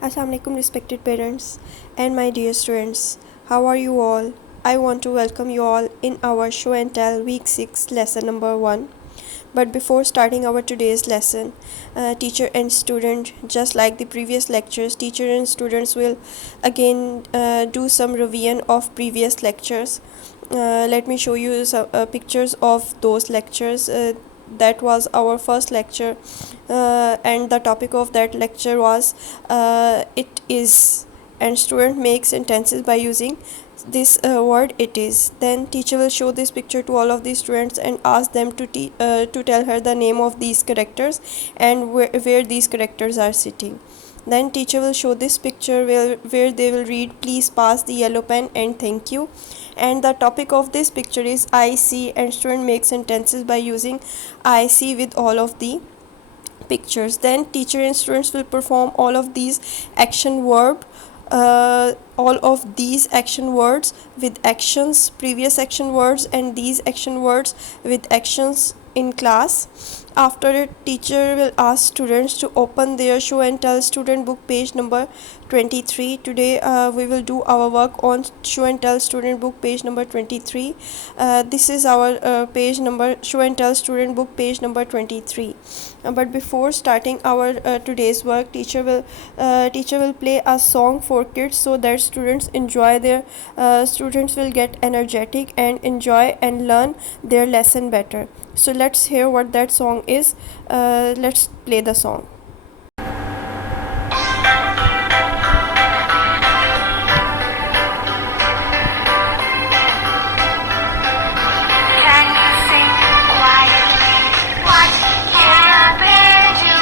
Assalamualaikum respected parents and my dear students. How are you all? I want to welcome you all in our show and tell week 6 lesson number 1. But before starting our today's lesson, teacher and student, just like the previous lectures, teacher and students will again do some revision of previous lectures. Let me show you some pictures of those lectures. That was our first lecture, and the topic of that lecture was it is, and student makes sentences by using this word it is. Then teacher will show this picture to all of the students and ask them to tell her the name of these characters and where these characters are sitting. Then teacher will show this picture where they will read please pass the yellow pen and thank you, and the topic of this picture is I see, and student makes sentences by using I see with all of the pictures. Then teacher and students will perform all of these action words with actions, previous action words and these action words with actions in class. After it, teacher will ask students to open their show and tell student book page number 23. Today we will do our work on show and tell student book page number 23. This is our page number, show and tell student book page number 23. But before starting our today's work, teacher will play a song for kids so that students will get energetic and enjoy and learn their lesson better. So let's hear what that song is. Let's play the song. Can you sing quietly? What can a bear do?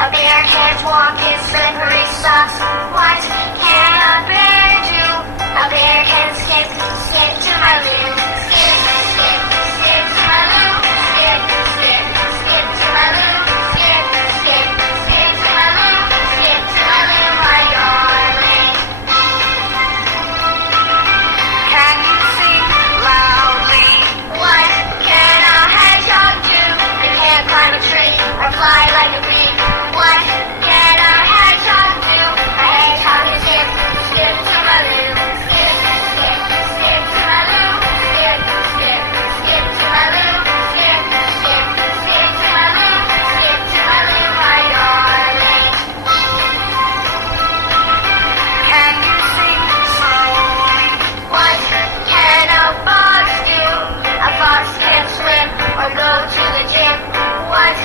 A bear can't walk in slippery socks. What can a bear do? A bear can skip, skip to my loo. Skip, skip, skip to my loo. Skip, skip, skip to my loo. Skip, skip, skip to my loo. Skip to my loo, my darling. Can you sing loudly? What can a hedgehog do? It can't climb a tree or fly like a bee. What can a hedgehog do? A hedgehog can skip, skip to my loo. Skip, skip, skip to my loo. Skip, skip, skip to my loo. Skip, skip, skip to my loo. Skip to my loo, my darling. Can you sing slowly? What can a fox do? A fox can't swim or go to the gym. What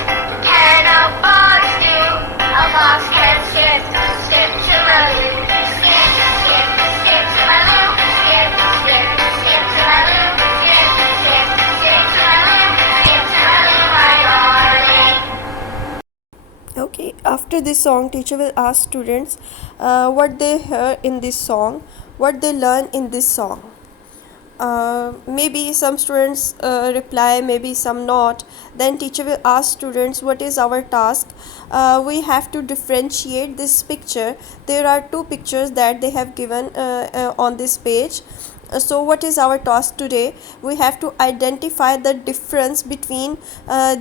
can a fox do? A fox can't skip, skip to my loo. Skip, skip, skip to my loo. Skip, skip, skip to my loo. Skip, skip, skip to my loo. Skip to my loo, my darling. Okay, after this song, teacher will ask students what they hear in this song, what they learn in this song. Maybe some students reply, maybe some not. Then teacher will ask students what is our task. We have to differentiate this picture. There are two pictures that they have given on this page. So what is our task today? We have to identify the difference between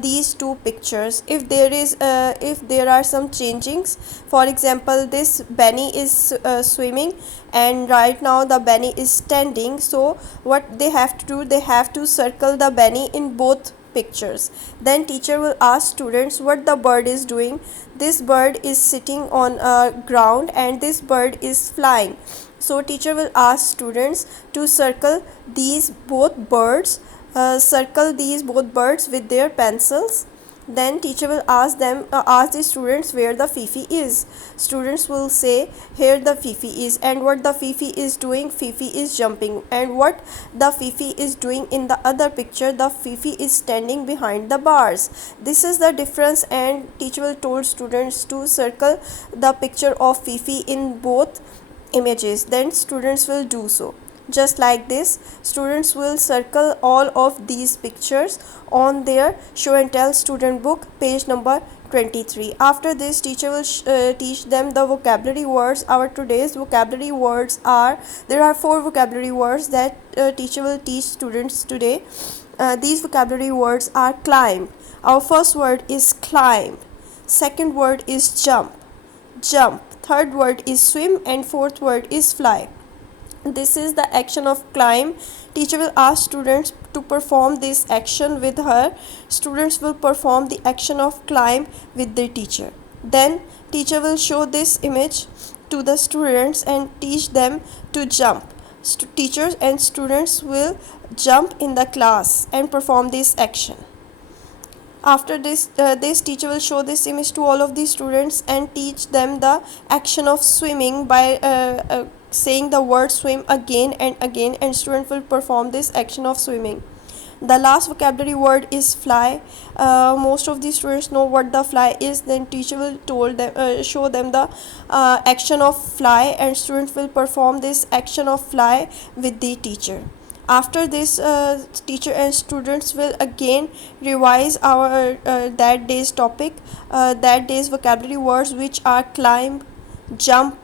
these two pictures. If there are some changings, for example this Benny is swimming and right now the Benny is standing, so what they have to do, they have to circle the Benny in both pictures. Then teacher will ask students what the bird is doing. This bird is sitting on ground and this bird is flying. So teacher will ask students to circle these both birds with their pencils. Then teacher will ask the students where the Fifi is. Students will say here the Fifi is, and what the Fifi is doing, Fifi is jumping, and what the Fifi is doing in the other picture, the Fifi is standing behind the bars. This is the difference, and teacher will told students to circle the picture of Fifi in both images. Then students will do so. Just like this, students will circle all of these pictures on their show and tell student book page number 23. After this, teacher will teach them the vocabulary words. Our today's vocabulary words are, there are 4 vocabulary words that teacher will teach students today. These vocabulary words are climb. Our first word is climb. Second word is jump. third word is swim, and fourth word is fly. This is the action of climb. Teacher will ask students to perform this action with her. Students will perform the action of climb with their teacher. Then teacher will show this image to the students and teach them to jump. Teachers and students will jump in the class and perform this action. After this teacher will show this image to all of the students and teach them the action of swimming by saying the word swim again and again, and student will perform this action of swimming. The last vocabulary word is fly. Most of the students know what the fly is. Then teacher will show them the action of fly, and students will perform this action of fly with the teacher. After this, teacher and students will again revise our that day's topic, that day's vocabulary words, which are climb, jump,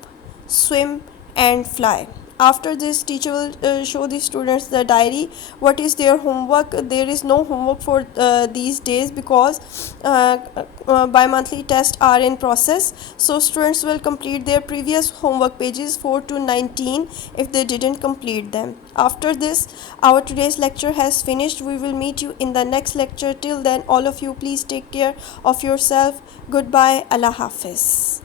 swim, and fly. After this, teacher will show the students the diary, what is their homework. There is no homework for these days because bi-monthly tests are in process, so students will complete their previous homework pages 4 to 19 if they didn't complete them. After this, our today's lecture has finished. We will meet you in the next lecture. Till then, all of you, please take care of yourself. Goodbye. Allah Hafiz.